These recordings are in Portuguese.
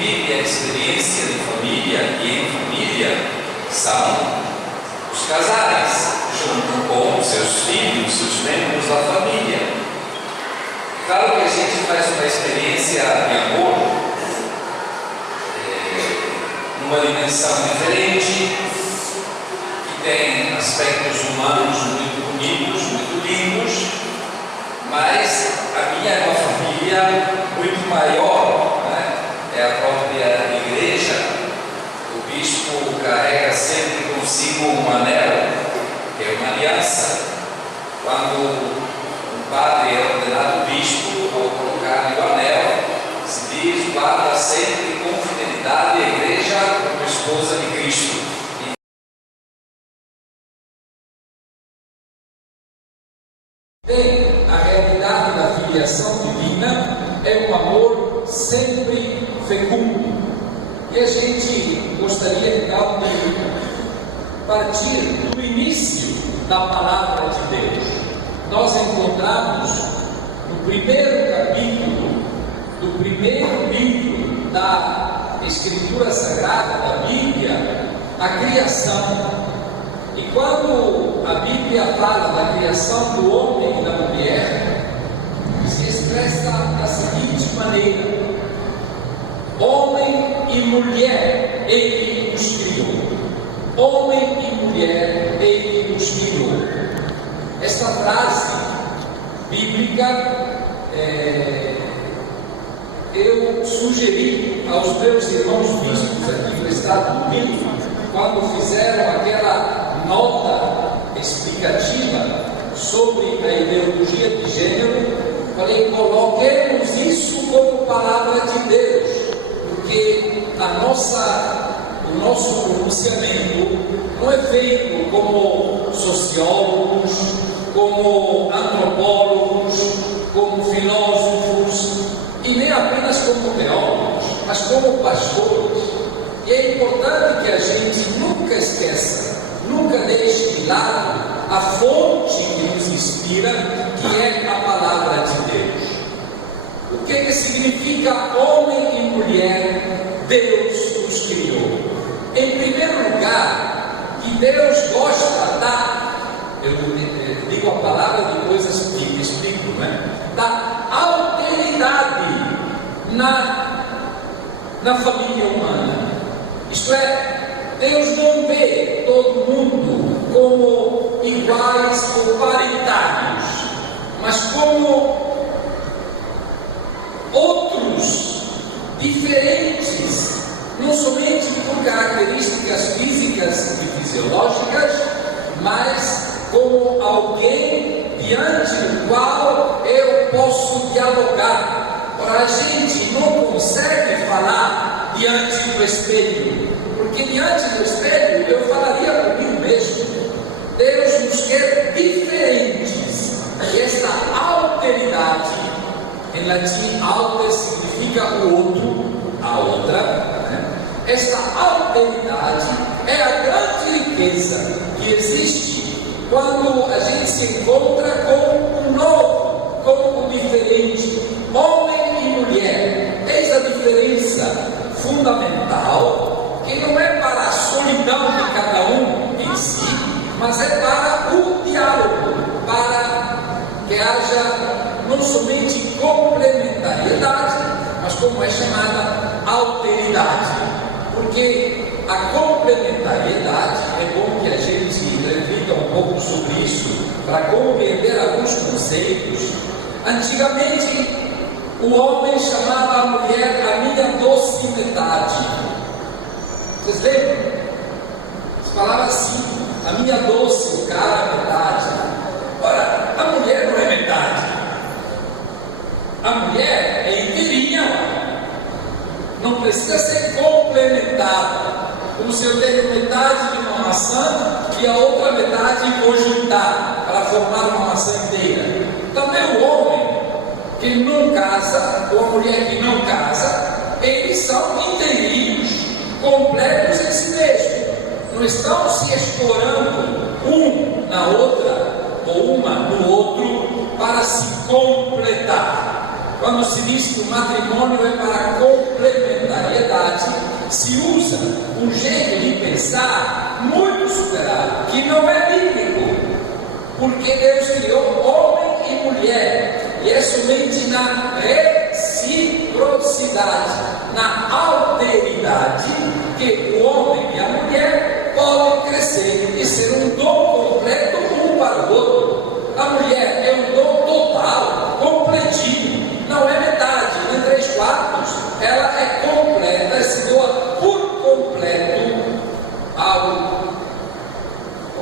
vive a experiência de família e em família são os casais, junto com seus filhos, os membros da família. Claro que a gente faz uma experiência de amor numa dimensão diferente, que tem aspectos humanos muito bonitos, muito lindos, mas a minha é uma família muito maior, né? É a própria igreja. O bispo carrega sempre consigo um anel, que é uma aliança. Quando um padre é ordenado bispo, ao colocar-lhe o anel, se diz: guarda sempre com fidelidade a igreja como esposa de Cristo. Bem, a realidade da filiação divina é um amor sempre fecundo. E a gente gostaria então de partir do início da palavra de Deus. Nós encontramos no primeiro capítulo do primeiro livro da Escritura Sagrada da Bíblia, a criação. E quando a Bíblia fala da criação do homem e da mulher, se expressa da seguinte maneira: homem e mulher ele os criou. Homem e mulher ele os criou. Esta frase bíblica eu sugeri aos meus irmãos bispos aqui no estado do Rio, quando fizeram aquela nota explicativa sobre a ideologia de gênero. Falei: coloquemos isso como palavra de Deus, porque o nosso pronunciamento não é feito como sociólogos, como antropólogos, como filósofos, e nem apenas como teólogos, mas como pastores. E é importante que a gente nunca esqueça, nunca deixe de lado a fonte que nos inspira, que é a palavra de Deus. O que significa homem e mulher? Deus os criou. Em primeiro lugar, que Deus gosta eu digo a palavra, depois explico, né? Da alteridade na família humana. Isto é, Deus não vê todo mundo como iguais ou paritários, mas como outros, diferentes, não somente por características físicas e fisiológicas, mas como alguém diante do qual eu posso dialogar. Ora, a gente não consegue falar diante do espelho, porque diante do espelho eu falaria comigo mesmo. Deus nos quer diferentes, e esta alteridade, em latim alter significa o outro, a outra, né? Esta alteridade é a grande riqueza que existe quando a gente se encontra com o novo, com o diferente, homem e mulher. Eis a diferença fundamental, que não é para a solidão de cada um em si, mas é para o diálogo, para que haja não somente complementariedade, mas como é chamada, alteridade. Porque a complementariedade, é bom que a gente reflita um pouco sobre isso, para compreender alguns conceitos. Antigamente, o homem chamava a mulher a minha doce metade. Vocês lembram? Se falava assim: a minha doce, o cara, metade. Ora, a mulher não é metade. A mulher é inteirinha. Não precisa ser complementada. Como se eu tenho metade de uma maçã e a outra metade vou juntar para formar uma maçã inteira. Também o homem que não casa, ou a mulher que não casa, eles são inteirinhos, completos em si mesmos. Não estão se explorando um na outra ou uma no outro para se completar. quando se diz que o matrimônio é para complementariedade, se usa um jeito de pensar muito superado, que não é bíblico, porque Deus criou homem e mulher, e é somente na reciprocidade, na alteridade, que o homem e a mulher podem crescer e ser um dom completo um para o outro. A mulher é um dom total, completinho, não é metade, nem 3/4, ela é completa, se doa por completo ao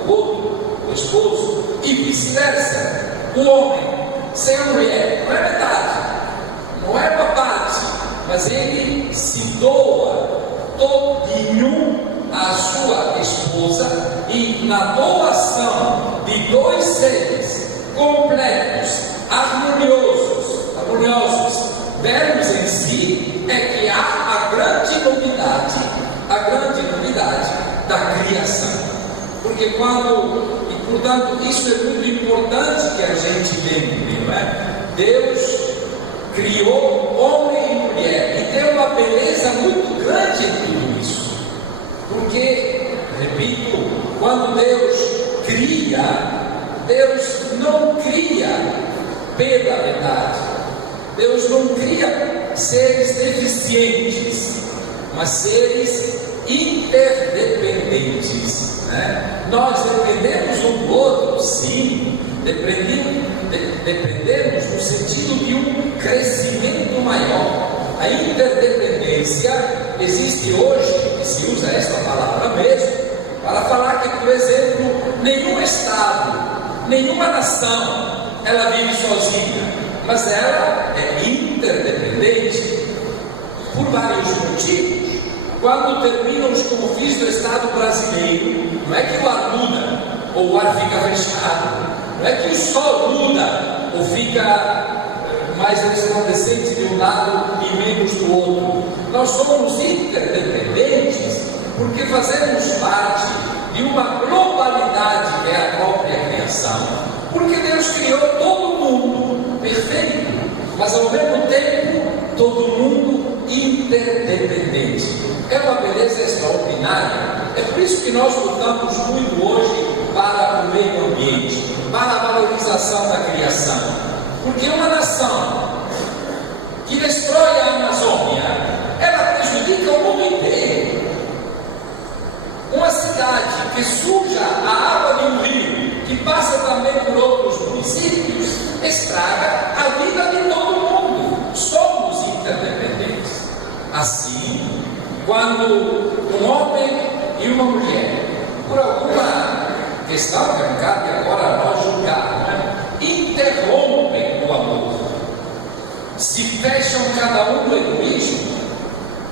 outro, o esposo, e vice-versa. O homem sem a mulher não é metade, não é uma parte, mas ele se doa todinho à sua esposa, e na doação de dois seres completos, harmoniosos, vermos em si, é que há a grande novidade da criação. Porque portanto, isso é muito importante que a gente lembre, não é? Deus criou homem e mulher, e tem uma beleza muito grande em tudo isso. Porque, repito, quando Deus cria, Deus não cria pela metade. Deus não cria seres deficientes, mas seres interdependentes, né? Nós dependemos um do outro, sim, dependemos no sentido de um crescimento maior. A interdependência existe hoje, e se usa esta palavra mesmo, para falar que, por exemplo, nenhum Estado, nenhuma nação, ela vive sozinha, mas ela é interdependente por vários motivos. Quando terminam os confins do Estado brasileiro, não é que o ar muda, ou o ar fica fechado, não é que o sol muda, ou fica mais resplandecente de um lado e menos do outro. Nós somos interdependentes porque fazemos parte de uma globalidade que é a própria criação. Porque Deus criou todo mundo perfeito, mas ao mesmo tempo todo mundo interdependente. É uma beleza extraordinária. É por isso que nós lutamos muito hoje para o meio ambiente, para a valorização da criação. Porque uma nação que destrói a Amazônia, ela prejudica o mundo inteiro. Uma cidade que suja a água de um rio, que passa também por outros municípios, estraga a vida de todo mundo. Somos interdependentes. Assim, quando um homem e uma mulher, por alguma questão que não cabe agora a nós julgar, interrompem o amor, se fecham cada um no egoísmo,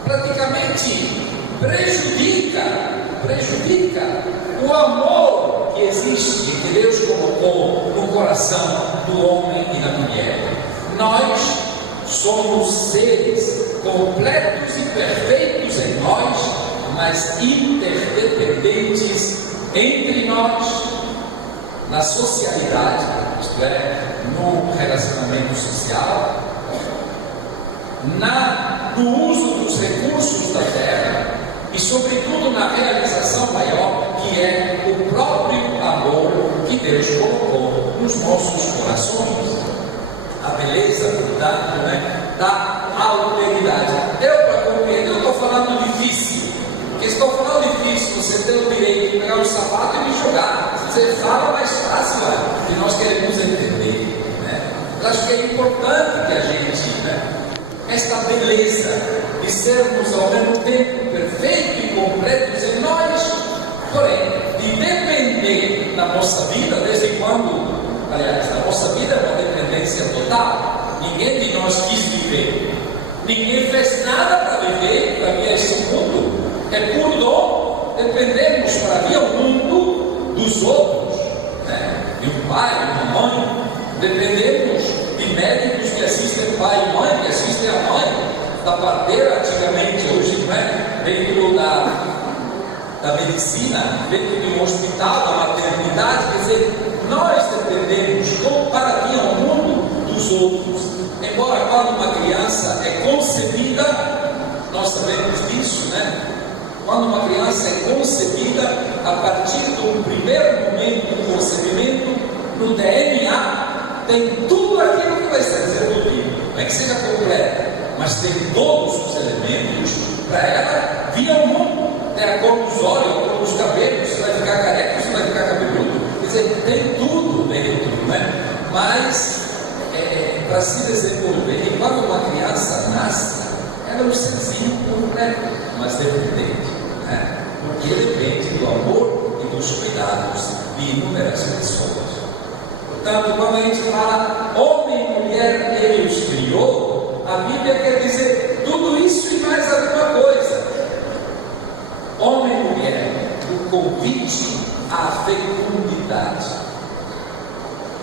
praticamente prejudica o amor que existe, que Deus colocou no coração do homem e da mulher. Nós somos seres completos e perfeitos em nós, mas interdependentes entre nós, na socialidade, isto é, no relacionamento social, no uso dos recursos da terra e, sobretudo, na realização maior, que é o próprio amor que Deus colocou nos nossos corações. A beleza, portanto, da alteridade. Para compreender, eu estou falando difícil, porque estou falando difícil, você tem o direito de pegar o sapato e me jogar. Você fala mais fácil, que nós queremos entender, né? Eu acho que é importante que a gente, esta beleza de sermos ao mesmo tempo perfeitos e completos em nós, porém, de depender da nossa vida, desde quando, aliás, a nossa vida é uma dependência total. Ninguém de nós quis viver, ninguém fez nada para viver, para vir a este mundo, é por dom, dependemos para vir ao mundo dos outros, de um pai, de uma mãe, dependemos de médicos que assistem pai e mãe, que assistem a mãe, da parteira antigamente, hoje dentro da medicina, dentro de um hospital, da maternidade. Quer dizer, nós dependemos para vir ao mundo dos outros. Embora quando criança é concebida, nós sabemos disso, né? Quando uma criança é concebida, a partir do primeiro momento do concebimento, no DNA, tem tudo aquilo que vai ser desenvolvido. Não é que seja completa, mas tem todos os elementos para ela vir ao mundo. Tem a cor dos olhos, a cor dos cabelos, você vai ficar careca, você vai ficar cabeludo. Quer dizer, tem tudo dentro, né? Mas para se desenvolver, e quando uma criança nasce, ela é um serzinho completo, mas dependente, né? Porque depende do amor e dos cuidados de inúmeras pessoas. Portanto, quando a gente fala homem e mulher, ele os criou, a Bíblia quer dizer tudo isso e mais alguma coisa. Homem e mulher, o convite à fecundidade.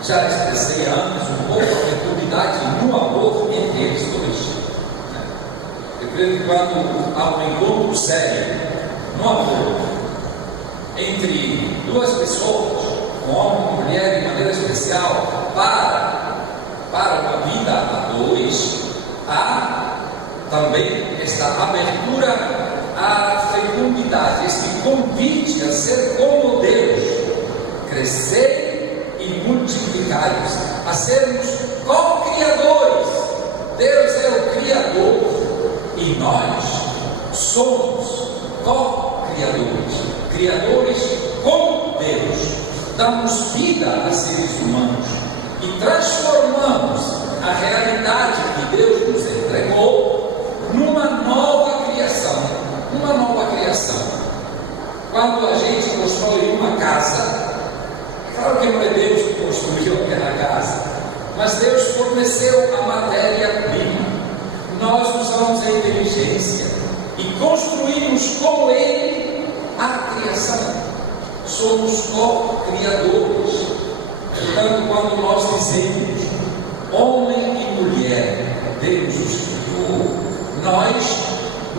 Já expressei antes um pouco a fecundidade no amor entre eles dois. Eu creio que quando há um encontro sério no amor entre duas pessoas, um homem e uma mulher, de maneira especial, para uma vida a dois, há também esta abertura à fecundidade, este convite a ser como Deus, crescer e multiplicai-vos, a sermos co-criadores. Deus é o Criador e nós somos co-criadores, criadores com Deus. Damos vida a seres humanos e transformamos a realidade que Deus nos entregou numa nova criação. Uma nova criação. Quando a gente constrói uma casa, claro que não é Deus que construiu aquela casa, mas Deus forneceu a matéria-prima. Nós usamos a inteligência e construímos com Ele a criação. Somos co-criadores. Portanto, quando nós dizemos homem e mulher, Deus os criou, nós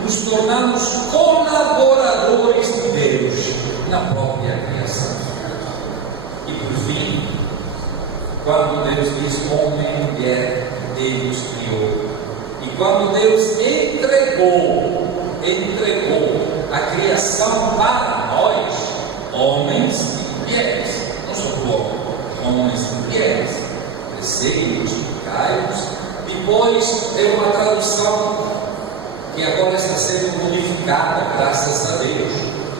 nos tornamos colaboradores de Deus na própria criação. E por fim, quando Deus diz homem e mulher, Ele os criou. E quando Deus entregou a criação para nós, homens e mulheres, não só para homens e mulheres, crescei, multiplicai-vos. Depois tem uma tradução que agora está sendo modificada, graças a Deus,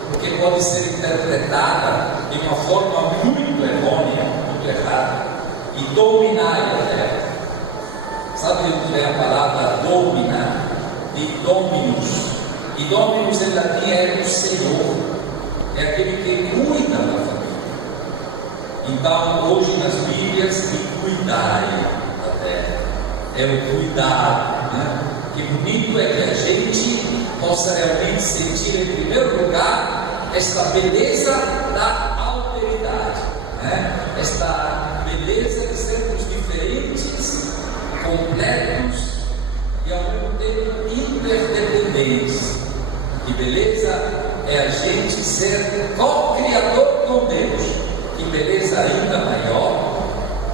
porque pode ser interpretada de uma forma muito errônea, muito errada, e dominar a terra. Sabe onde vem a palavra dominar? De dominus. E dominus em latim é o Senhor, é aquele que cuida da família. Então, hoje nas Bíblias, o cuidar da terra é o cuidar, né? Que bonito é que a gente possa realmente sentir, em primeiro lugar, esta beleza da alteridade, né? Esta beleza de sermos diferentes, completos e ao mesmo tempo interdependentes. Que beleza é a gente ser co-criador com Deus. Que beleza ainda maior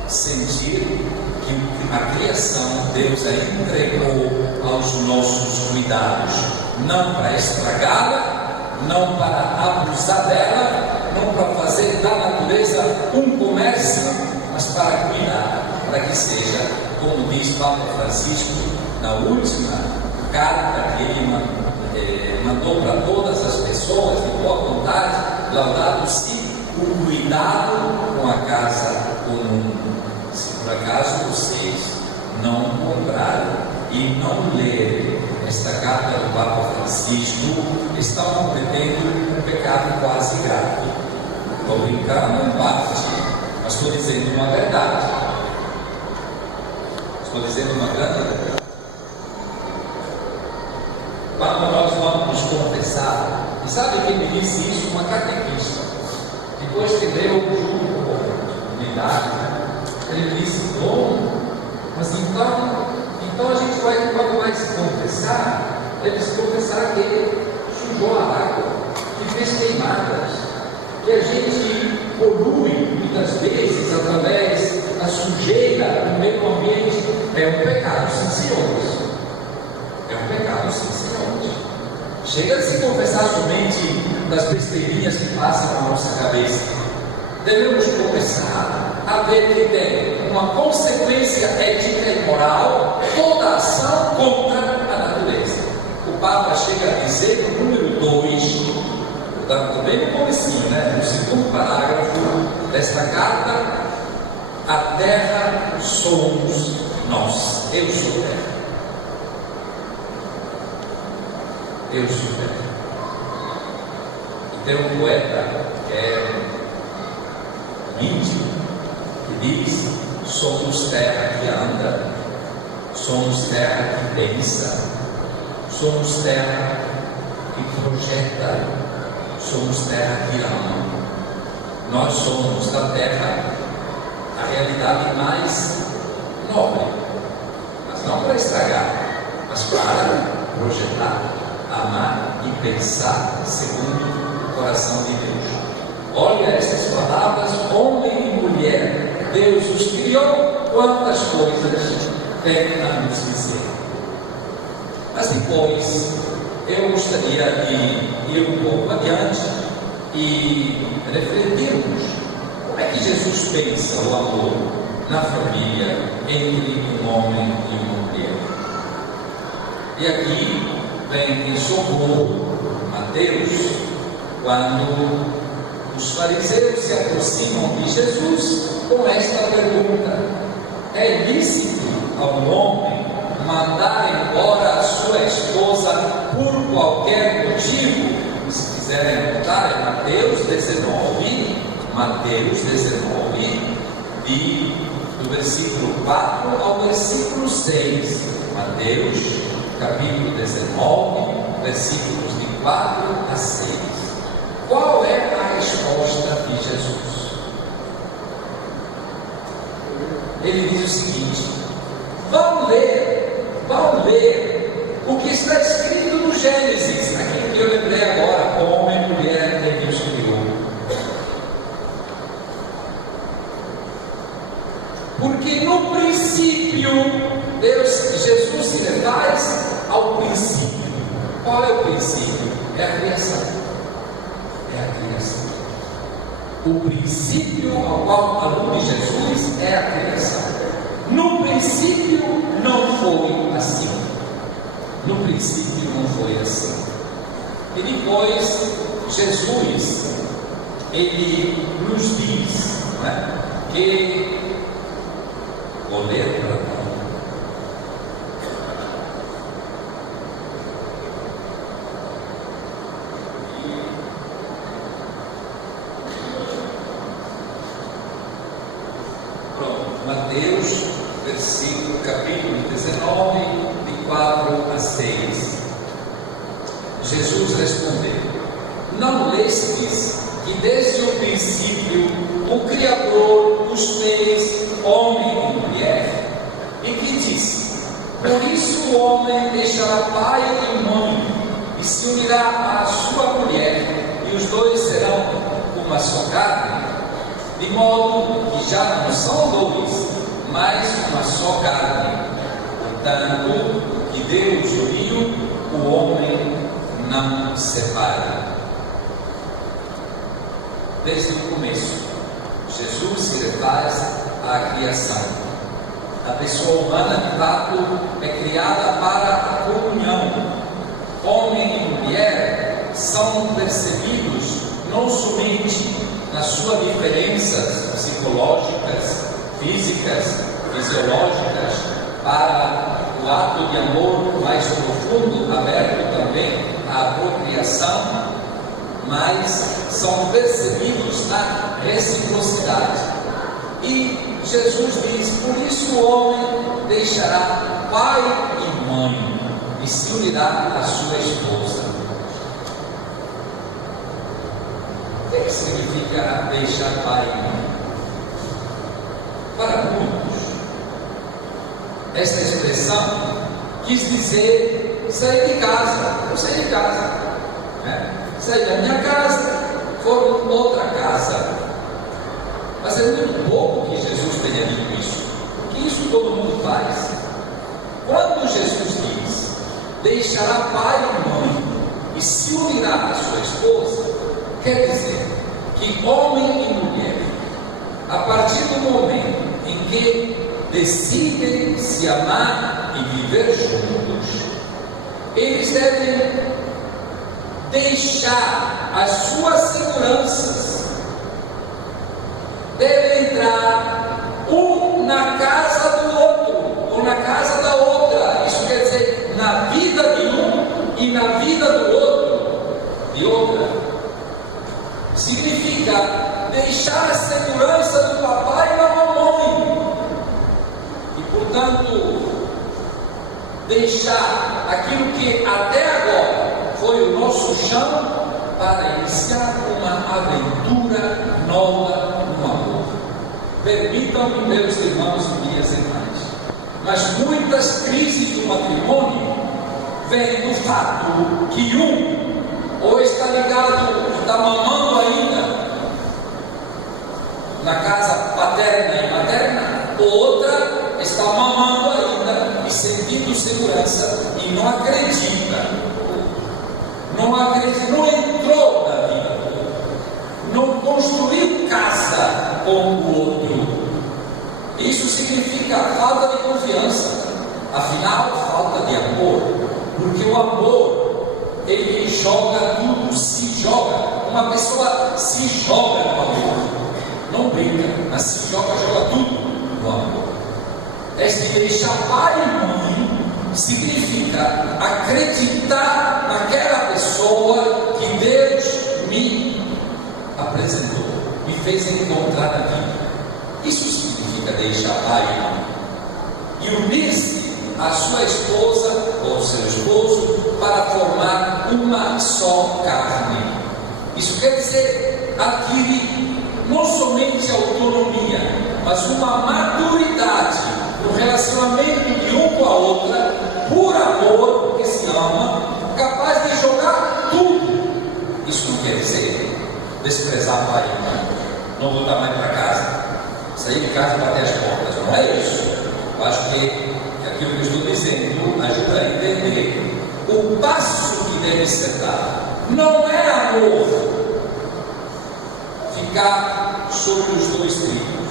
sentir que a criação Deus a entregou aos nossos cuidados, não para estragá-la, não para abusar dela, não para fazer da natureza um comércio, mas para cuidar, para que seja, como diz Papa Francisco na última carta que ele mandou para todas as pessoas de boa vontade, Laudato Si, o cuidado com a casa comum. Se por acaso vocês não comprarem e não lerem esta carta do Papa Francisco, estão cometendo um pecado quase grave. Estou brincando em parte, mas estou dizendo uma verdade. Estou dizendo uma grande verdade. Quando nós vamos nos confessar, e sabe quem me disse isso? Uma catequista. Depois que deu junto com a comunidade, ele disse: bom, mas então a gente vai, quando vai se confessar, deve se confessar que sujou a água, que fez queimadas, que a gente polui muitas vezes através da sujeira do meio ambiente. É um pecado, sim, senhores. chega a se confessar somente das besteirinhas que passam na nossa cabeça. Devemos começar a ver que tem uma consequência ética e moral toda ação contra a natureza. O Papa chega a dizer no número 2, também no comecinho, no segundo parágrafo desta carta: a terra somos nós. Eu sou terra. Eu sou terra. E tem um poeta que é índio que diz: somos terra que anda, somos terra que pensa, somos terra que projeta, somos terra que ama. Nós somos da terra a realidade mais nobre, mas não para estragar, mas para projetar, amar e pensar segundo o coração de Deus. Olha estas palavras: homem e mulher, Deus os criou, quantas coisas tem a nos dizer. Mas depois eu gostaria de ir um pouco adiante e refletirmos como é que Jesus pensa o amor na família entre um homem e uma mulher. E aqui vem em socorro Mateus, quando os fariseus se aproximam de Jesus com esta pergunta: é lícito ao homem mandar embora a sua esposa por qualquer motivo? Se quiserem notar, é Mateus 19, do versículo 4 ao versículo 6. Mateus, capítulo 19, versículos de 4 a 6. Qual é a resposta de Jesus? Ele diz o seguinte: vão ler o que está escrito no Gênesis, aquilo que eu lembrei agora: homem e mulher que Deus criou. Porque no princípio, Jesus se refaz ao princípio. Qual é o princípio? É a criação. É a criação. O princípio ao qual aluna de Jesus é a criação. No princípio não foi assim. No princípio não foi assim. E depois Jesus, ele nos diz, que vou ler para Mateus, capítulo 19, de 4 a 6. Jesus respondeu: não lestes que desde o princípio o Criador os fez homem e mulher? E que disse: por isso o homem deixará pai e mãe e se unirá à sua mulher, e os dois serão uma só carne? De modo que já não são dois, mas uma só carne. Portanto, que Deus uniu, o homem não separa. Desde o começo, Jesus se refaz à criação. A pessoa humana, de fato, é criada para a comunhão. Homem e mulher são percebidos não somente nas suas diferenças psicológicas, físicas, fisiológicas, para o ato de amor mais profundo, aberto também à procriação, mas são percebidos na reciprocidade. E Jesus diz: por isso o homem deixará pai e mãe e se unirá à sua esposa. O que significa deixar pai e mãe? Para muitos, esta expressão quis dizer sair de casa. Eu saí de casa, saí da minha casa, for outra casa. Mas é muito pouco que Jesus tenha dito isso, porque isso todo mundo faz. Quando Jesus diz: deixará pai e mãe e e se unirá à sua esposa, quer dizer que homem e mulher, a partir do momento em que decidem se amar e viver juntos, eles devem deixar as suas seguranças, devem entrar um na casa do outro, ou na casa da outra. Isso quer dizer, na vida de um e na vida do outro, de outra. Significa deixar a segurança do papai e da mamãe, e portanto deixar aquilo que até agora foi o nosso chão para iniciar uma aventura nova no amor. Permitam-me, meus irmãos e minhas irmãs, mas muitas crises do matrimônio vêm do fato que um ou está ligado, está mamando ainda na casa paterna e materna, outra está mamando ainda e sentindo segurança e não acredita, não entrou na vida, não construiu casa com o outro. Isso significa falta de confiança, afinal, falta de amor, porque o amor, ele joga tudo, se joga. Uma pessoa se joga no amor, não brinca, mas se joga tudo no amor. Este deixar pai e mãe significa acreditar naquela pessoa que Deus me apresentou, me fez encontrar na vida. Isso significa deixar pai e mãe e unir-se à sua esposa ou seu esposo para formar uma só carne. Isso quer dizer adquirir não somente autonomia, mas uma maturidade no relacionamento de um com a outra, por amor, porque se ama, capaz de jogar tudo. Isso não quer dizer desprezar pai e mãe, não voltar mais para casa, sair de casa e bater as portas. Não é isso. Eu acho que aquilo que eu estou dizendo ajuda a entender o passo que deve ser dado. Não é amor ficar sobre os dois trilhos.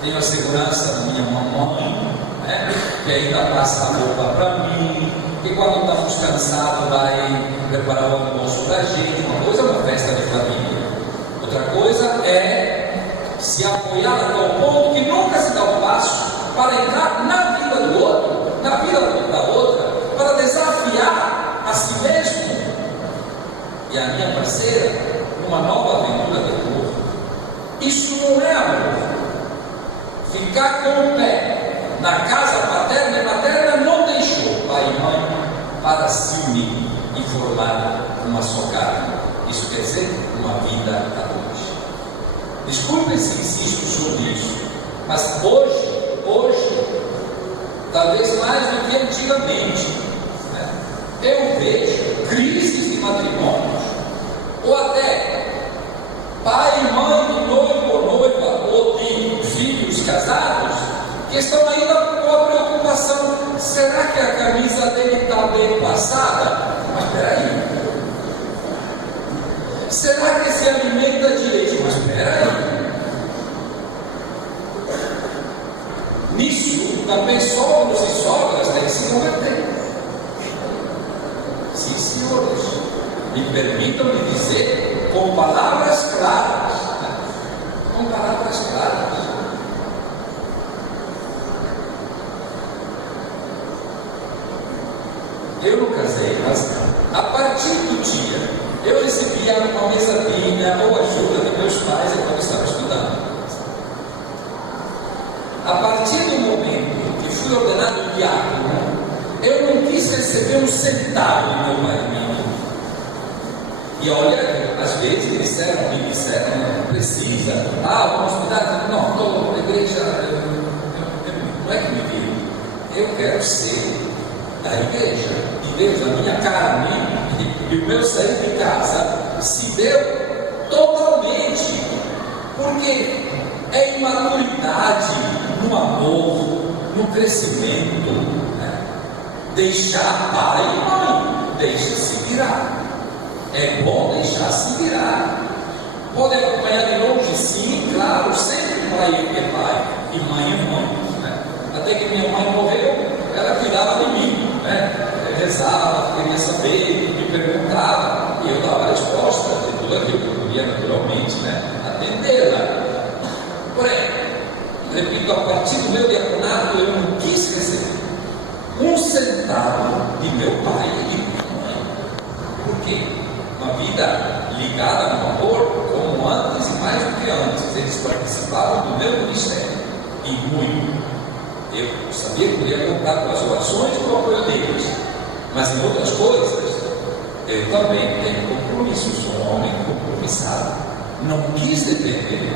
Tenho a segurança da minha mamãe, né, que ainda passa a roupa para mim, que quando estamos cansados vai preparar o almoço da gente. Uma coisa é uma festa de família, outra coisa é se apoiar até o ponto que nunca se dá o passo para entrar na vida do outro, na vida da outra, para desafiar a si mesmo e a minha parceira numa nova aventura de amor. Isso não é amor. Ficar com o pé na casa paterna e materna não deixou pai e mãe para se unir e formar uma só carne. Isso quer dizer uma vida a dois. Desculpem se insisto sobre isso, mas hoje, talvez mais do que antigamente, né, eu vejo crises de matrimônios, ou até pai e mãe de noivo ou noiva, ou de filhos casados, que estão ainda com a preocupação: será que a camisa dele está bem passada? Mas espera aí. Será que se alimenta direito? Mas espera aí. Nisso, também sogros e sogras têm que se converter. Sim, senhores, me permitam me dizer com palavras claras, com palavras claras. Eu não casei, mas a partir do dia eu recebia uma mesadinha ou ajuda de meus pais enquanto estava estudando. A partir do momento que fui ordenado diácono, eu não quis receber um centavo do meu marido. E olha, às vezes me disseram, não precisa, vamos cuidar. Não, estou na igreja, não é que me digo, eu quero ser da igreja, e Deus, a minha carne e o meu sair de casa se deu totalmente, porque é imaturidade no amor, no crescimento, né? Deixar pai e mãe, deixa-se virar. É bom deixar-se virar. Pode acompanhar de longe, sim, claro, sempre pai é pai e mãe é mãe, né? Até que minha mãe morreu, ela cuidava de mim, né? Eu rezava, queria saber, me perguntava, e eu dava a resposta de tudo aquilo que eu podia naturalmente, né? Atendê-la. Porém, repito, a partir do meu diaconato eu não quis receber um centavo de meu pai e de minha mãe. Por quê? Uma vida ligada no amor, como antes e mais do que antes. Eles participavam do meu ministério, e muito. Eu sabia que podia contar com as orações e com o apoio deles, mas em outras coisas eu também tenho compromisso, sou um homem compromissado, não quis depender.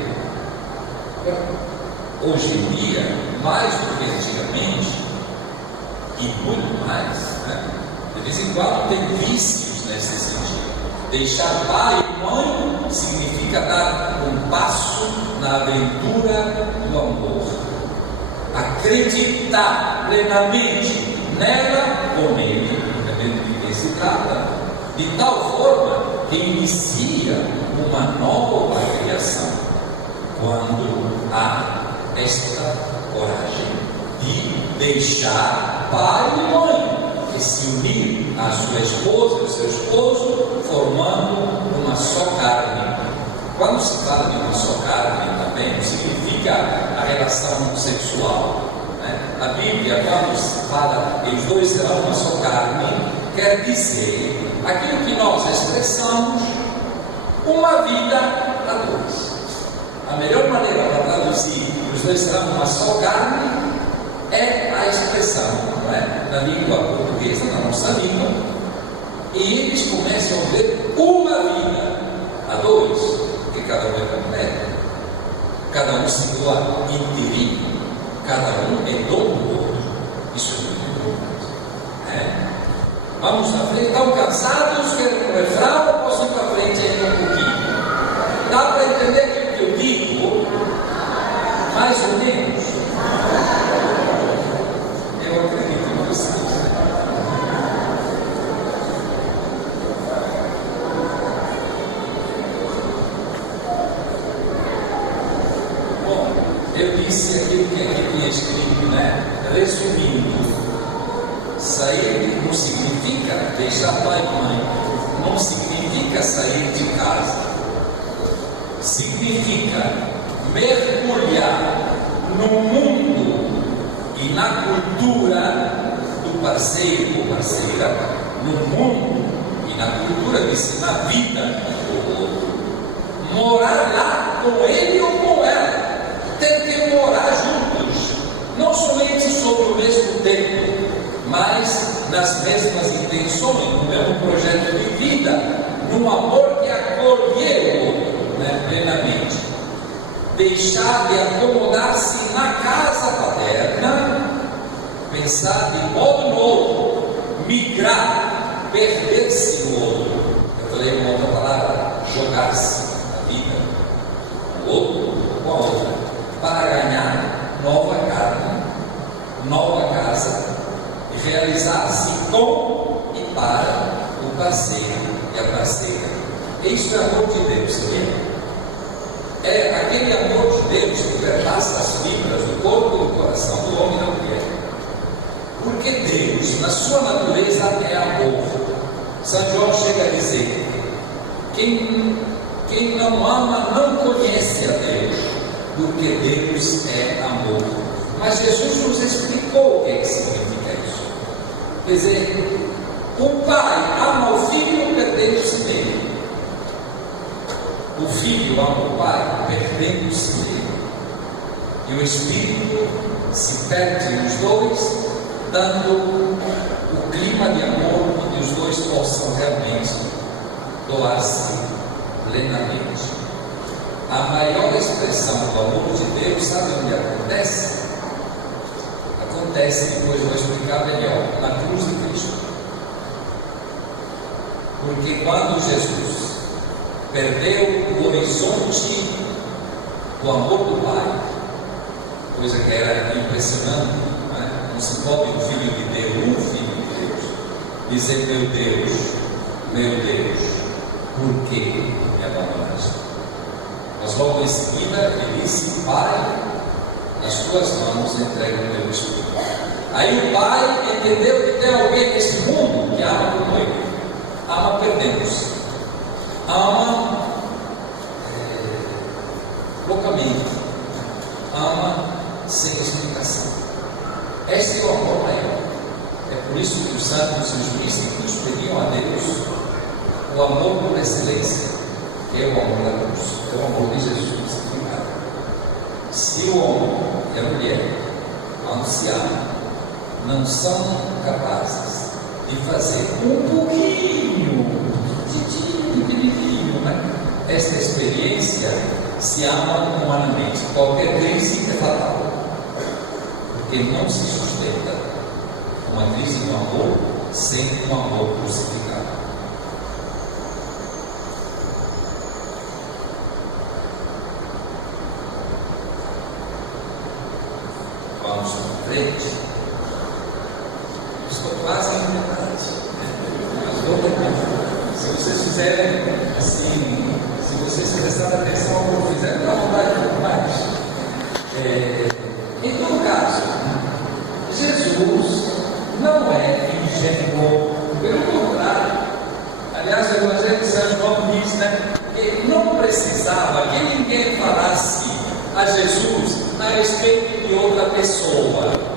Hoje em dia, mais do que antigamente, e muito mais, né? De vez em quando tem vícios nesse sentido. Deixar pai e mãe significa dar um passo na aventura do amor. Acreditar plenamente nela ou nele, dependendo de quem se trata, de tal forma que inicia uma nova criação. Quando há esta coragem de deixar pai e mãe e se unir à sua esposa e ao seu esposo, formando uma só carne. Quando se fala de uma só carne também, não significa a relação sexual, né? A Bíblia, quando se fala que os dois serão uma só carne, quer dizer aquilo que nós expressamos, uma vida a dois. A melhor maneira para traduzir os dois serão uma só carne é a expressão, não é? Na língua portuguesa, na nossa língua, e eles começam a ver uma vida a dois, e cada um é completo, cada um se doa inteirinho, cada um é dono do outro. Isso é muito importante, né? Vamos na frente. Estão cansados? Querem um refrão ou posso ir para frente ainda um pouquinho? Dá para entender aquilo que eu digo? Mais ou menos? Eu acredito em vocês. Bom, eu disse aquilo que aqui tinha escrito, né? Resumindo, sair não significa deixar pai e mãe, não significa sair de casa, significa mergulhar no mundo e na cultura do parceiro ou parceira, no mundo e na cultura de si, na vida do outro, morar lá com ele ou com ela, tem que morar juntos, não somente sobre o mesmo tempo, mas nas mesmas intenções, no mesmo projeto de vida, num amor que acolheu o outro, né, plenamente. Deixar de acomodar-se na casa paterna, pensar de modo novo, migrar, perder-se no outro. Eu falei uma outra palavra, jogar-se na vida, o outro com a outra, para ganhar nova carne, nova casa, e realizar-se com e para o parceiro e a parceira. Isso é amor de Deus, sabia? É aquele amor de Deus que perpassa as fibras do corpo e do coração do homem e da mulher. Porque Deus, na sua natureza, é amor. São João chega a dizer: quem não ama não conhece a Deus, porque Deus é amor. Mas Jesus nos explicou o que significa isso. Quer dizer, o pai ama o filho perdendo-se dele. O filho ama o pai perdendo-se dele. E o Espírito se perde nos dois, dando o clima de amor onde os dois possam realmente doar-se plenamente. A maior expressão do amor de Deus, sabe onde acontece? Acontece, depois vou explicar melhor, na cruz de Cristo. Porque quando Jesus perdeu o horizonte do amor do Pai, coisa que era impressionante, não é? Não se pode um filho de Deus, dizer: meu Deus, por que me abandonaste? Mas logo em seguida ele disse: Pai, nas tuas mãos entrego o meu espírito. Aí o pai entendeu que tem alguém neste mundo que ama como ele, ama perdendo-se, ama loucamente, ama sem explicação. Este é o amor maior. É por isso que os santos e os místicos pediam a Deus o amor por excelência, que é o amor da cruz, é o amor de Jesus crucificado. Se o homem e a mulher, quando se amam, não são capazes de fazer um pouquinho, pequenininho, né? Esta experiência se ama humanamente. Qualquer crise é fatal, porque não se sustenta uma crise do amor sem um amor crucificado. Vamos para frente. Estou quase em metade, mas vou terminar. Se vocês fizerem assim, se vocês prestarem atenção ao que eu fizer, dá vontade de mais. Em todo caso, Jesus não é ingênuo, pelo contrário. Aliás, o Evangelho de São João diz, né, que não precisava que ninguém falasse a Jesus a respeito de outra pessoa.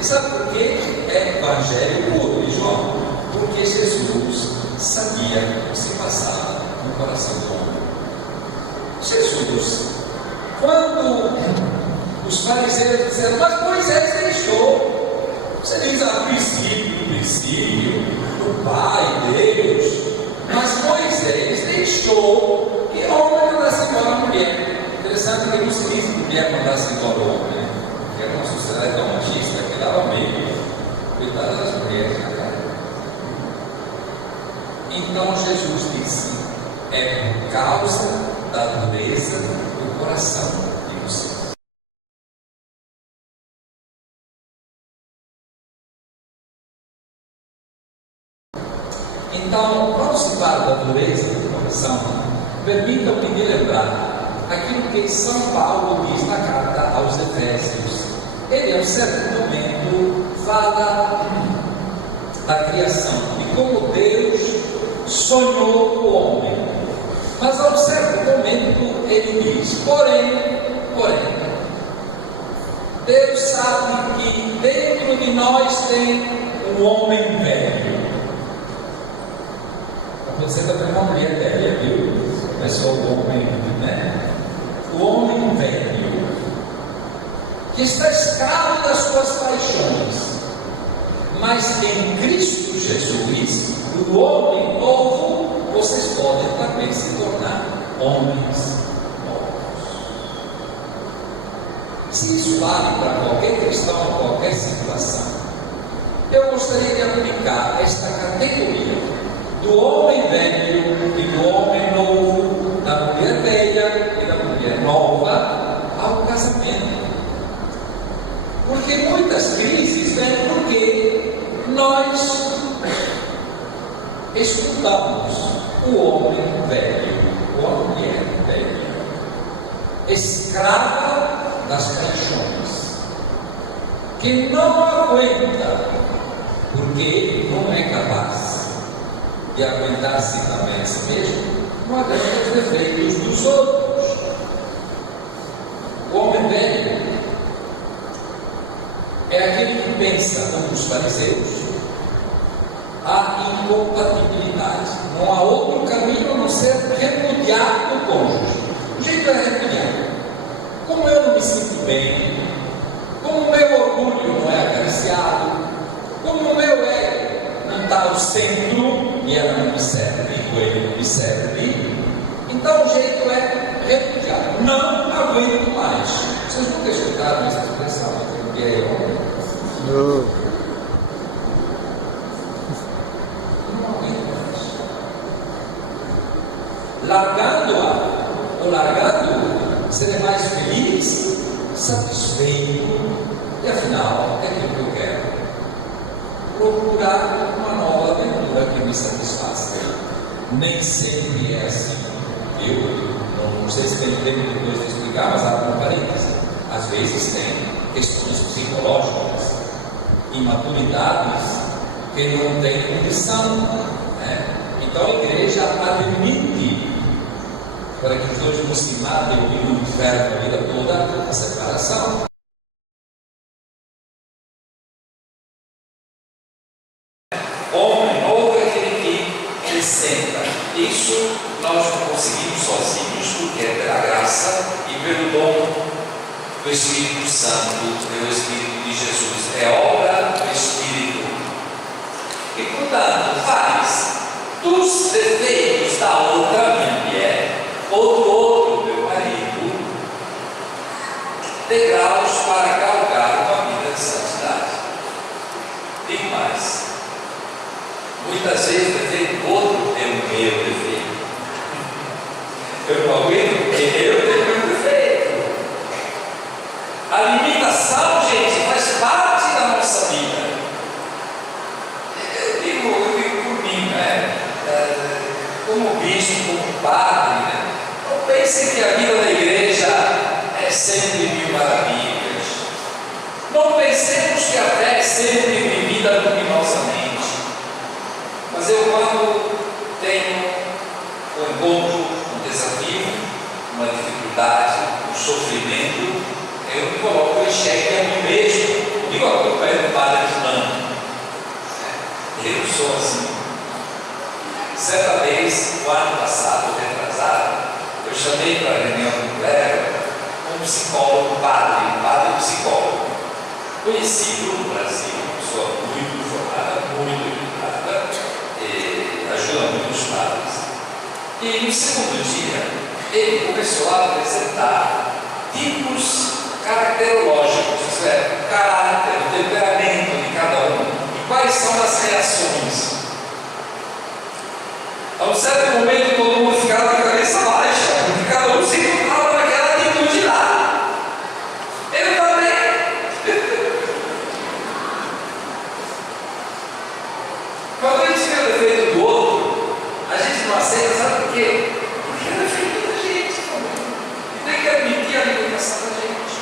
E sabe por quê? É Evangelho puro de João. Porque Jesus sabia o que se passava no coração do homem. Jesus, quando os fariseus disseram: mas Moisés deixou. Você diz: a princípio, o Pai, Deus. Mas Moisés deixou que o homem mandasse embora a mulher. Interessante que não se diz que mulher mandasse embora o homem, né? Que era uma sociedade tão machista que dava medo. Coitadas das mulheres, né? Então Jesus disse: é por causa da dureza do coração de vocês. Então, quando se fala da dureza do coração, permitam-me de lembrar aquilo que São Paulo diz na carta aos Efésios. Ele, a um certo momento, fala da criação, de como Deus sonhou o homem. Mas, a um certo momento, ele diz: porém, Deus sabe que dentro de nós tem um homem velho. Você também é uma mulher velha, viu? Não é só o homem, né? O homem velho, que está escravo das suas paixões, mas em Cristo Jesus, o homem novo, vocês podem também se tornar homens novos. Se isso vale para qualquer cristão, em qualquer situação, eu gostaria de aplicar esta categoria do homem velho e do homem novo, da mulher velha e da mulher nova, ao casamento. Porque muitas crises vêm porque nós estudamos o homem velho ou a mulher velha, escrava das paixões, que não aguenta, porque não é capaz de aguentar-se também a si mesmo, não aguenta os defeitos dos outros. O homem velho é aquele que pensa, como os fariseus, a incompatibilidade. Não há outro caminho a não ser repudiar o cônjuge. O jeito é repudiar. Como eu não me sinto bem, como o meu orgulho não é acariciado, como o meu ego não está ao centro e ela não me serve, ou ele não me serve, então o jeito é repudiar. Não aguento mais. Vocês nunca escutaram essa expressão? Que é homem? Não aguento mais. Largando-a ou largando-o, serei mais feliz, satisfeito, e afinal é aquilo que eu quero. Procurar uma nova aventura. me satisfazem. Nem sempre é assim. Eu não sei se tem tempo depois de explicar, mas abro um parênteses. Às vezes tem questões psicológicas, imaturidades que não têm condição, né? Então a igreja admite, para que os dois não se matem ou vivam no inferno a vida toda, a separação. Homem novo é aquele que acrescenta. Isso nós não conseguimos sozinhos, porque é pela graça e pelo dom do Espírito Santo, pelo Espírito de Jesus. É obra do Espírito. E portanto, faz dos defeitos da outra minha mulher, ou do outro meu marido, degraus para galgar uma vida de santidade. Digo mais, muitas vezes o defeito do outro é o meu defeito. Eu não aguento porque eu tenho um defeito. A limitação, gente, faz parte da nossa vida. Eu digo por mim, né? Como bispo, como padre, né? Não pensem que a vida da igreja é sempre mil maravilhas. Não pensemos que a fé é sempre vivida luminosamente. Mas eu, quando tenho um encontro, um desafio, uma dificuldade, um sofrimento, eu me coloco em xeque a mim mesmo. Digo a culpa é do padre Fulano. Eu sou assim. Certa vez, no ano passado, retrasado, eu chamei para a reunião do clero um psicólogo, um padre psicólogo, conhecido no Brasil, uma pessoa muito formada, muito educada, ajuda muitos padres. E no segundo dia, ele começou a apresentar tipos caracterológicos, isso é, o caráter, o temperamento de cada um, e quais são as reações. A um certo momento, todo mundo ficava de cabeça baixa, porque cada um se encontrava naquela atitude lá. Ele também. Quando a gente vê o defeito do outro, a gente não aceita, sabe por quê? Porque é defeito da gente também. E tem que admitir a limitação da gente.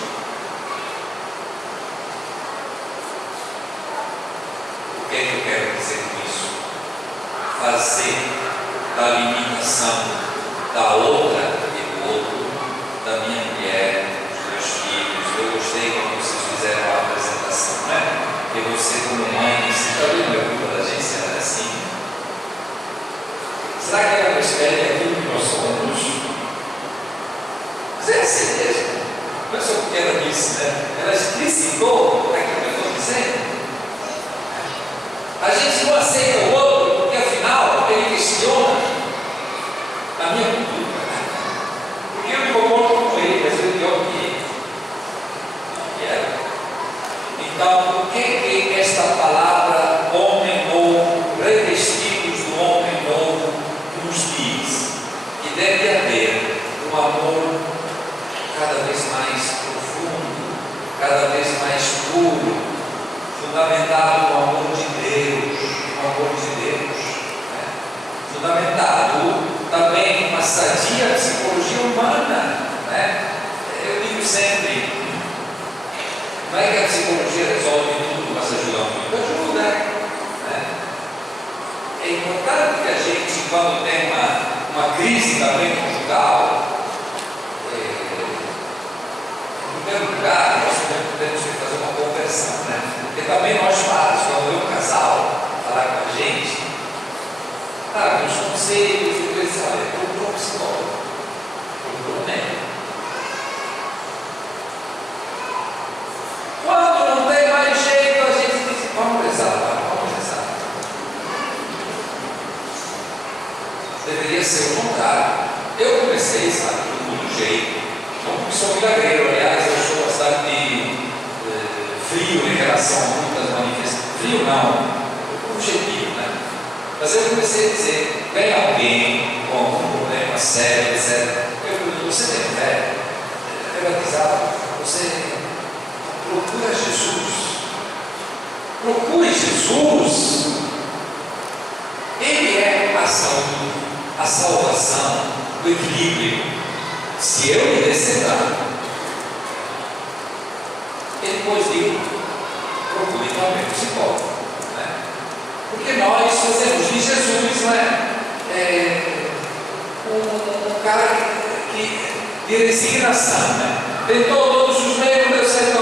O que é que eu quero dizer com isso? Fazer da limitação da outra e do outro, da minha mulher, dos meus filhos. Eu gostei quando vocês fizeram a apresentação, né? E você, como mãe, você já viu a culpa da gente ser assim? Será que ela espera aquilo que nós somos? Mas é assim mesmo. Não é só porque ela disse, né? Ela explicitou aquilo que eu estou dizendo. A gente não aceita o outro porque, afinal, ele questiona a minha cultura. Porque eu me comporto com ele, mas eu pior que ele. Então, o que esta palavra homem novo, revestidos do homem novo, nos diz? Que deve haver um amor cada vez mais profundo, cada vez mais puro, fundamentado no amor de Deus, no amor de Deus, né? Fundamentado também numa sadia psicologia humana, né? Eu digo sempre, não é que a psicologia resolve tudo, mas ajuda muito, ajuda, né? É importante que a gente, quando tem uma crise também conjugal, em primeiro lugar, nós podemos fazer uma conversão, né? Porque também nós padres, quando vem um casal falar com a gente, uns conselhos, e coisas, olha, procura um psicólogo, procura um médico. Quando não tem mais jeito, a gente diz, vamos rezar. Deveria ser o contrário. Eu comecei, sabe, de muito jeito. Não sou milagreiro, aliás, eu sou bastante frio em relação a muitas manifestações. Frio não, objetivo, né? Mas eu comecei a dizer, vem alguém com algum problema sério, etc. Você tem fé, é batizado, você procura Jesus. Procure Jesus. Ele é a saúde, a salvação, o equilíbrio. Se eu me descendar, ele depois digo, procure também um psicólogo, né? Porque nós fazemos de Jesus, um cara de resignação, né? Tentou todos os meios, deu certo.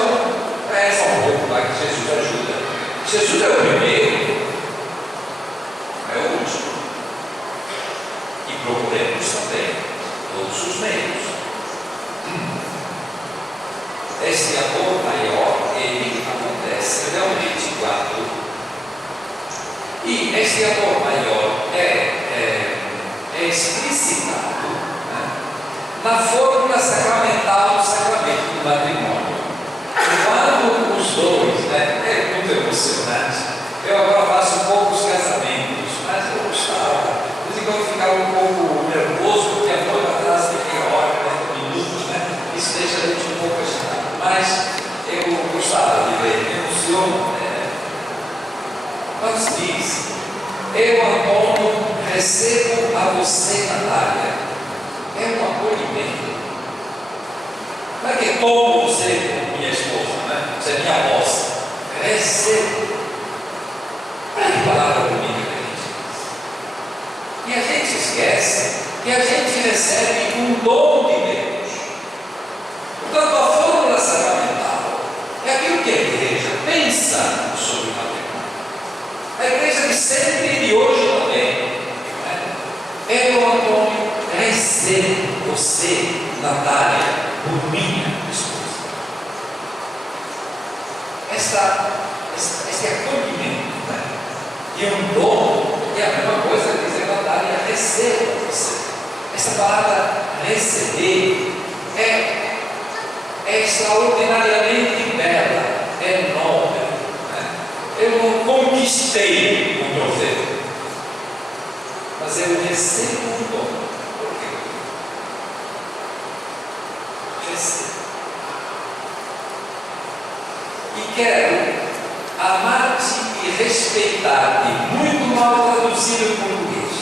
Só um pouco lá que Jesus ajuda. Jesus é o primeiro, é o último. E procuremos também todos os meios. Esse amor maior, ele acontece realmente quando. E esse amor maior é explicitado, né, na fórmula sacramental do sacramento do matrimônio. Quando os dois, é muito emocionante. Eu agora faço poucos casamentos, mas eu gostava. De vez em quando eu ficava um pouco nervoso, porque a noiva atrás de meia hora, 40 minutos, né? Isso deixa a gente um pouco agitado. Mas eu gostava de ver, me emociona. Mas diz: eu, Antônio, recebo a você, Natália. É um acolhimento. Não é que tomo você, minha esposa, né? Você é minha voz. Recebo. Olha que palavra bonita que a gente diz. E a gente esquece que a gente recebe um dom de Deus. Portanto, a fórmula sacramental é aquilo que a igreja pensa sobre o matrimônio. A igreja de sempre e de hoje também. Eu, Antônio, recebo você, Natália, por minha esposa. Esse acolhimento, né? E um dom é a mesma coisa que dizer, Natália, receba você. Essa palavra receber é extraordinariamente bela, é nobre. Né? Eu não conquistei o troféu, mas eu recebo um dom. Por quê? Recebo. E quero amar-te e respeitar-te, muito mal traduzido em português.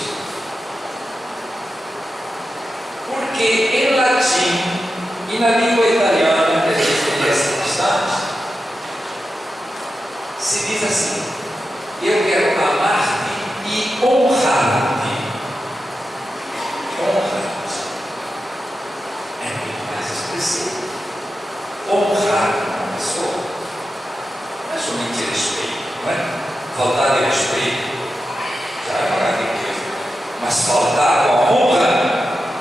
Porque em latim e na língua italiana, que a gente conhece bastante, se diz assim: eu quero amar-te e honrar-te. Honrar-te é muito mais expressivo. Honrar uma pessoa não é somente respeito, não é? Faltar de respeito já é uma grande coisa, mas faltar com a honra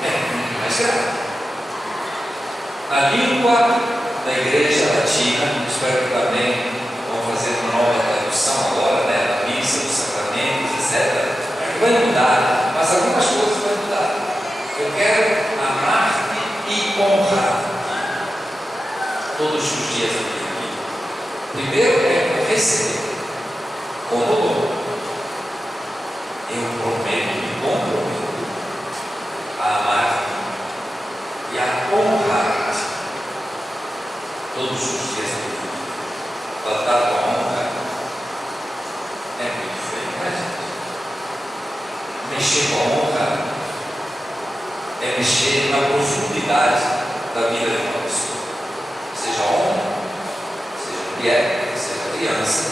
é muito mais grave. Na língua da Igreja Latina, espero que também vão fazer uma nova tradução agora, né, da missa, dos sacramentos, etc. Vai mudar, mas algumas coisas vão mudar. Eu quero amar-te e honrar-te todos os dias da minha vida. Primeiro é receber como dom. Eu prometo, me comprometo a amar-te e a honrar-te todos os dias da minha vida. Faltar com a honra é muito feio, não é, gente? Mexer com a honra é mexer na profundidade da vida de uma pessoa. Seja homem, seja mulher, seja criança,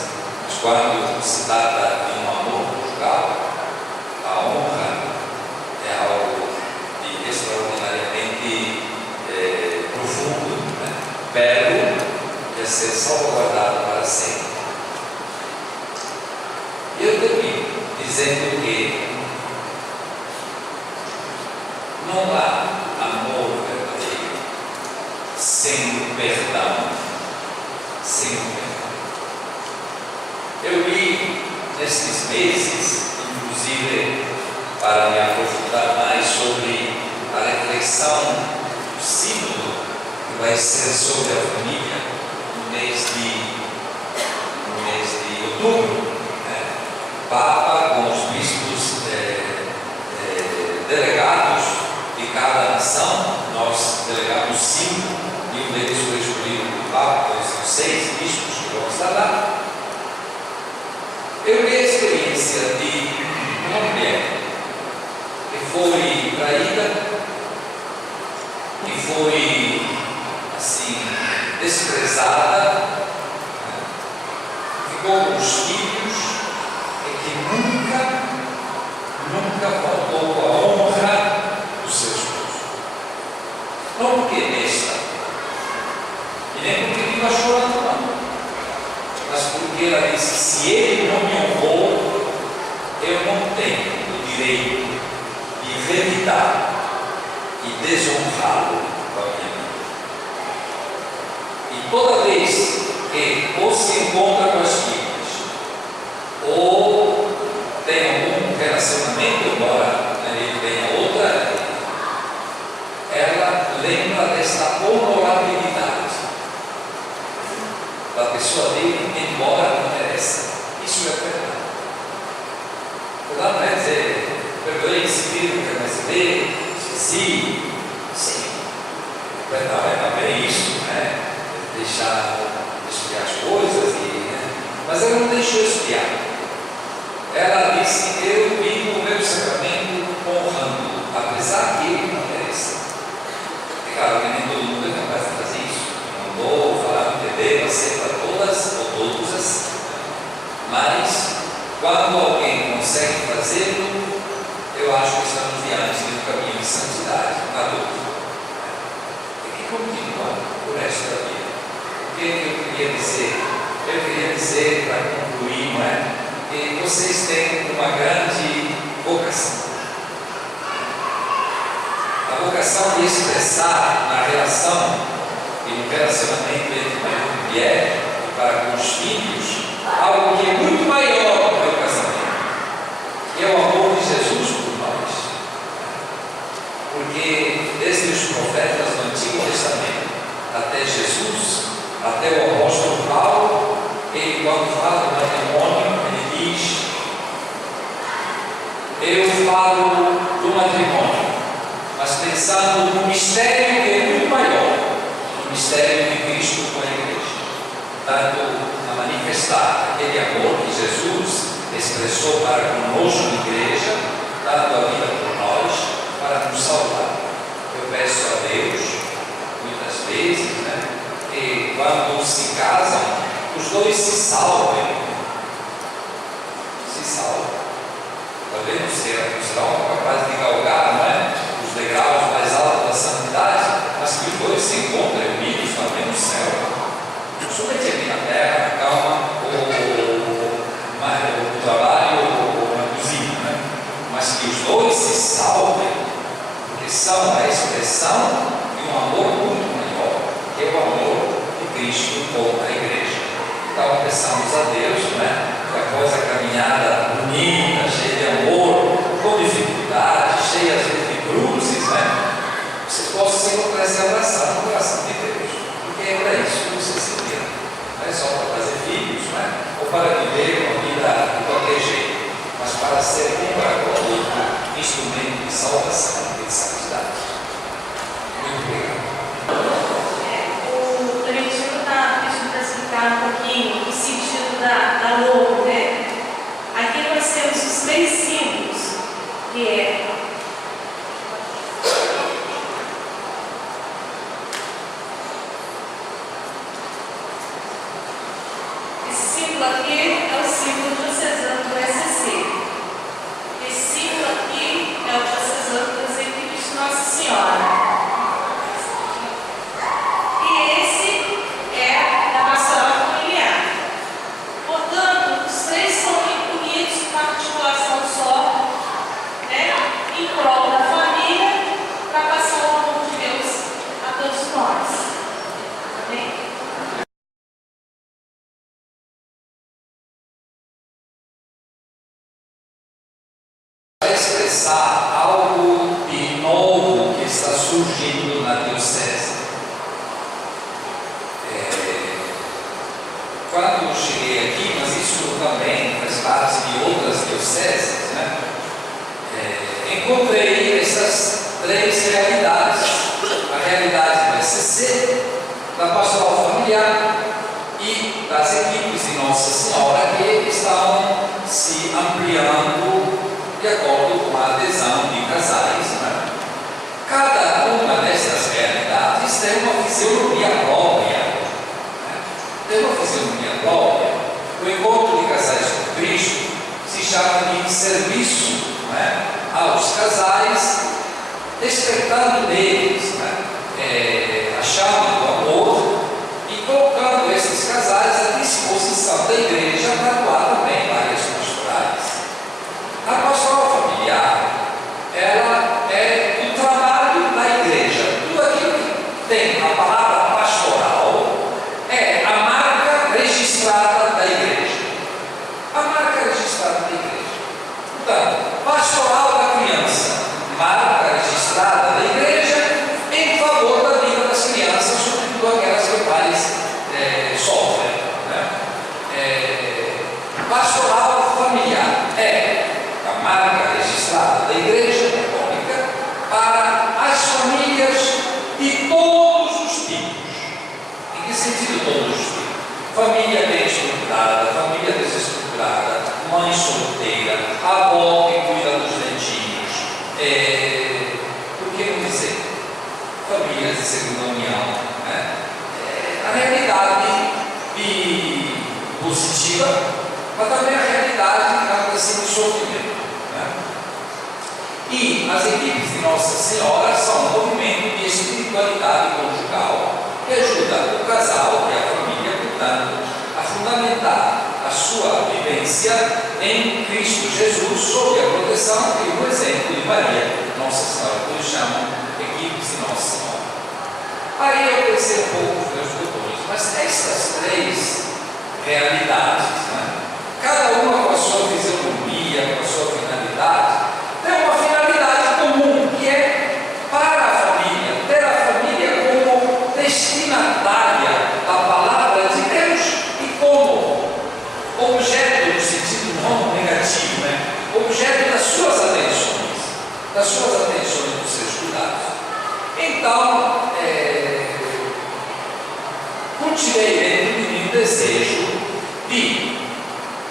mas quando se trata de um amor conjugal, a honra é algo de extraordinariamente profundo, né? Belo, que é ser salvaguardado para sempre. Eu termino dizendo que não há amor verdadeiro sem o perdão. Sem o perdão. Eu li nestes meses, inclusive para me aprofundar mais sobre a reflexão do sínodo que vai ser sobre a família no mês de outubro, né? O Papa com os bispos delegados de cada nação, nós delegamos 5 e um deles foi escolhido pelo Papa, então são 6 bispos que vão estar lá. Eu li a experiência de uma mulher direito de revidar e desonrá-lo com a minha vida. E toda vez que ou se encontra com as filhas, ou tem algum relacionamento, embora ele tenha outra, ela lembra desta honorabilidade da pessoa dele, embora não mereça. Isso é verdade. Não é dizer, perdoei esse filho, quer mais ver, esqueci. Sim, verdade, é também isso, né? Deixar esfriar as coisas, mas ela não deixou esfriar. Ela disse: eu vivo o meu sacramento honrando, apesar que ele não merece. É claro que nem todo mundo é capaz de fazer isso. Não vou falar que deva ser para todas ou todos assim. Mas, quando alguém consegue fazê-lo, eu acho que estamos diante de um caminho de santidade adulto. Tem que continuar por esta vida. O que eu queria dizer? Eu queria dizer, para concluir, não é? Que vocês têm uma grande vocação. A vocação de expressar na relação e no relacionamento entre marido e mulher e para com os filhos algo que é muito maior do que o casamento, que é o amor de Jesus por nós. Porque desde os profetas do Antigo Testamento até Jesus, até o apóstolo Paulo, ele, quando fala do matrimônio, ele diz: eu falo do matrimônio, mas pensando no mistério que é muito maior, no mistério de Cristo com a igreja, dando a manifestar aquele amor que Jesus expressou para conosco na igreja, dando a vida por nós, para nos salvar. Eu peço a Deus, muitas vezes, que quando se casam, os dois se salvem. Se salvam. Talvez não serão capazes de galgar, não é? Os degraus mais altos da santidade, mas que os dois se encontrem unidos também no céu. Somente aqui na terra, na calma, ou no trabalho, ou na cozinha, né? Mas que os dois se salvem, porque são a expressão de um amor muito maior, que é o amor de Cristo com a igreja. Então, peçamos a Deus, né? Que após a caminhada bonita, cheia de amor, com dificuldade, cheia às vezes de cruzes, né? Você possa se encontrar e se abraçar no coração de Deus, porque é para isso que você se vê. Não é só para fazer filhos, não é? Ou para viver uma vida de qualquer jeito, mas para ser um para o outro instrumento de salvação e de santidade. Muito obrigado. O Domingos está pedindo para explicar um pouquinho o sentido da logo, né? Aqui nós temos os 3 símbolos, que é esse símbolo aqui é o símbolo diocesano do SCC. Esse símbolo aqui é o diocesano das equipes de Nossa Senhora. E esse é da pastoral familiar. Portanto, os 3 são muito unidos com uma articulação só, né? Em prol da família, para passar o amor de Deus a todos nós. Amém? Expressar algo de novo que está surgindo na diocese. Quando eu cheguei aqui, mas isso também faz parte de outras dioceses, né? Encontrei essas 3 realidades: a realidade do SCC, da pastoral familiar e das equipes de Nossa Senhora, que estão se ampliando de acordo com a adesão de casais, né? Cada uma dessas realidades tem uma fisionomia própria, né? Tem uma fisionomia própria. O encontro de casais com Cristo se chama de serviço, né? Aos casais, despertando neles, né? A chama do amor e colocando esses casais à disposição da igreja para atuar também em áreas pastorais. A pastoral familiar a marca registrada da Igreja Católica para as famílias de todos os tipos. Em que sentido todos os tipos? Família bem estruturada, família desestruturada, mãe solteira, avó que cuida dos netinhos, por que não dizer? Famílias de segunda união, né? A realidade positiva, mas também a realidade, digamos assim, do sofrimento, né? E as equipes de Nossa Senhora são um movimento de espiritualidade conjugal que ajuda o casal e a família, portanto, a fundamentar a sua vivência em Cristo Jesus sob a proteção e o exemplo de Maria, Nossa Senhora, que eles chamam equipes de Nossa Senhora. Aí eu pensei um pouco nos meus doutores, mas essas três realidades, né? Cada uma com a sua fisionomia, com a sua finalidade, tem uma finalidade comum, que é para a família, ter a família como destinatária da palavra de Deus e como objeto, no sentido não negativo, né? Objeto das suas atenções, dos seus cuidados. Então, cultivei dentro de mim o desejo de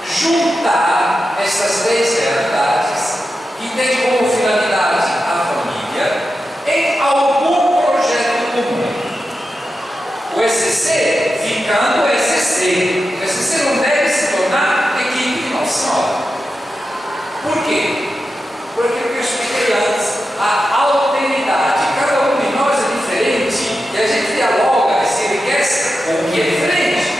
juntar essas três realidades que têm como finalidade a família em algum projeto comum. O ECC ficando ECC. O ECC não deve se tornar equipe de Nossa Senhora. Por quê? Porque eu expliquei antes, a alteridade. Cada um de nós é diferente e a gente dialoga e se enriquece com o que é diferente.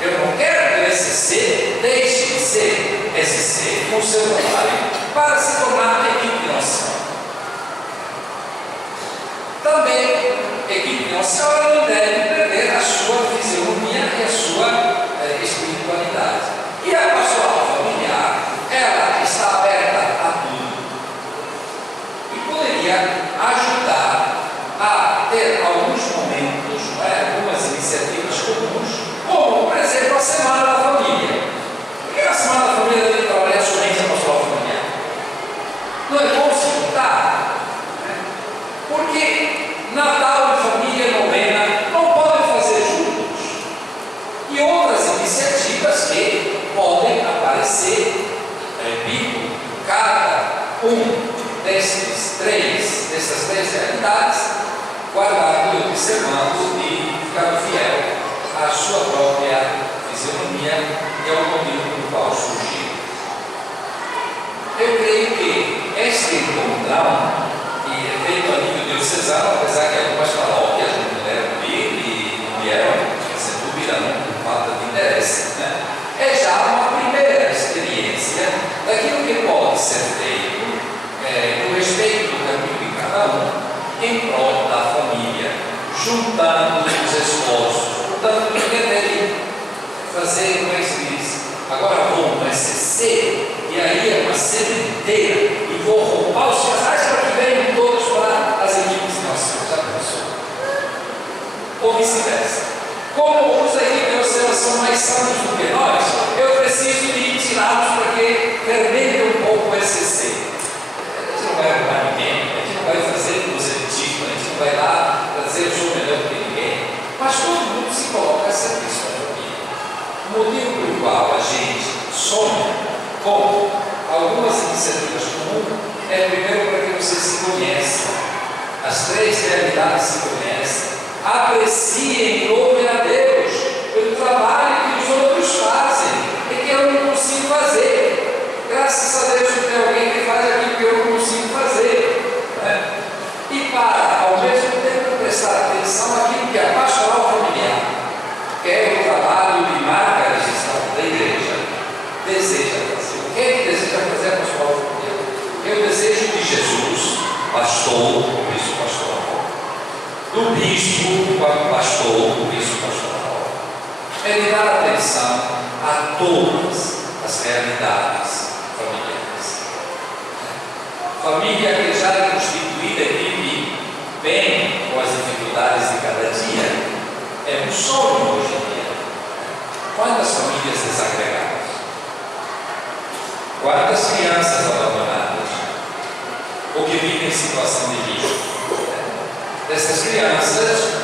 Eu não quero que o SC deixe de ser SC com o seu trabalho para se tornar equipe de Nossa Senhora. Também, equipe de Nossa Senhora não deve perder a sua fisionomia e a sua espiritualidade. E a pastoral familiar, ela está aberta a tudo e poderia ajudar a ter alguns momentos, algumas iniciativas comuns, como, por exemplo, a Semana da Família. Por que a Semana da Família deve trabalhar somente a pastoral familiar? Não é bom se juntar? Porque Natal e família, novena, não podem fazer juntos. E outras iniciativas que podem aparecer, repito, cada dessas três realidades, guardando e observando e ficando fiel à sua própria fisionomia e ao motivo pelo qual surgiu. Eu creio que este encontrão, e é feito a nível diocesano, apesar que algumas paróquias não puderam vir e não vieram, sem dúvida, não por falta de interesse, né? É já uma primeira experiência daquilo que pode ser feito no respeito do caminho de cada um em prol da família, juntando os esforços. Portanto, ninguém deve fazer, como é que se diz? Agora vou no SCC e aí é uma sementeira e vou roubar os casais para que venham todos para as equipes de Nossa Senhora. Já pensou? Ou vice-versa. Como os equipes são mais santos do que nós, eu preciso de tirá-los para que fermente um pouco o SCC. A gente não vai arrumar ninguém, a gente não vai fazer proselitismo, a gente não vai lá para dizer eu sou melhor do que ninguém, mas todo mundo se coloca a serviço da família. O motivo pelo qual a gente sonha com algumas iniciativas comuns é primeiro para que você se conheça, as três realidades se conhecem, apreciem e louvem a Deus pelo trabalho que os outros fazem e que eu não consigo fazer. Graças a Deus tem alguém que faz aquilo que eu não consigo fazer, né? E para, ao mesmo tempo, prestar atenção naquilo que a pastoral familiar, que é o trabalho de marca registrada da igreja, deseja fazer. O que é que deseja fazer a pastoral familiar? Eu desejo de Jesus, pastor, por isso pastoral, do bispo, pastor, por isso pastoral, é de dar atenção a todas as realidades familiares. Família que já é constituída e vive bem com as dificuldades de cada dia, é um sonho hoje em dia. Quantas famílias desagregadas? Quantas crianças abandonadas ou que vivem em situação de risco? Dessas crianças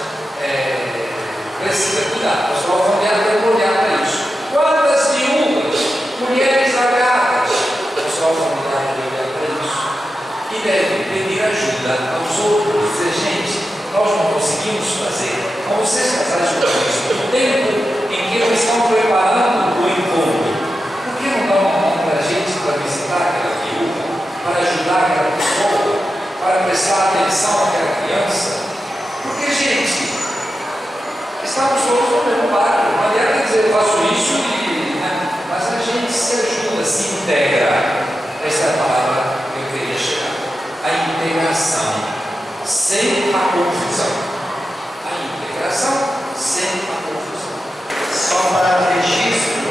precisa cuidar. O pessoal familiar tem que olhar para isso. Quantas viúvas, mulheres largadas? O pessoal familiar tem que olhar para isso. E deve pedir ajuda aos outros. Dizer, gente, nós não conseguimos fazer. Como vocês casais com isso, no tempo em que eles estão preparando o encontro, por que não dá uma mão para a gente para visitar aquela viúva, para ajudar aquela pessoa, para prestar atenção àquela criança? Porque, gente, estamos todos no mesmo barco. Não adianta dizer, eu faço isso, mas a gente se ajuda, se integra. Essa é a palavra que eu queria chegar. A integração sem a confusão. A integração sem a confusão. Só para registro,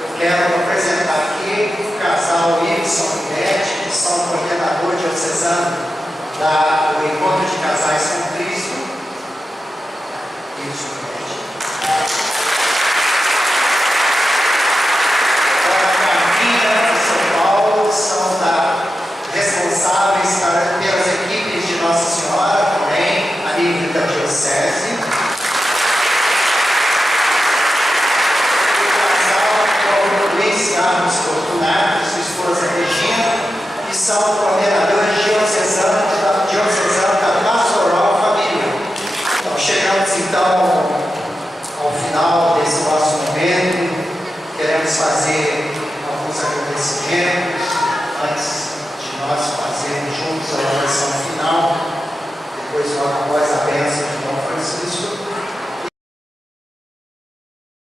eu quero apresentar aqui o casal Wilson e Beth, que são coordenador diocesano do Encontro de Casais com Cristo. Wilson e Beth. Agora, Camila e São Paulo são responsáveis pelas equipes de Nossa Senhora, também a nível da Diocese. Luiz Carlos Fortunato, sua esposa Regina, que são coordenadores diocesanos da Pastoral Família. Então, chegamos então ao final desse nosso momento. Queremos fazer alguns agradecimentos antes de nós fazermos juntos a oração final.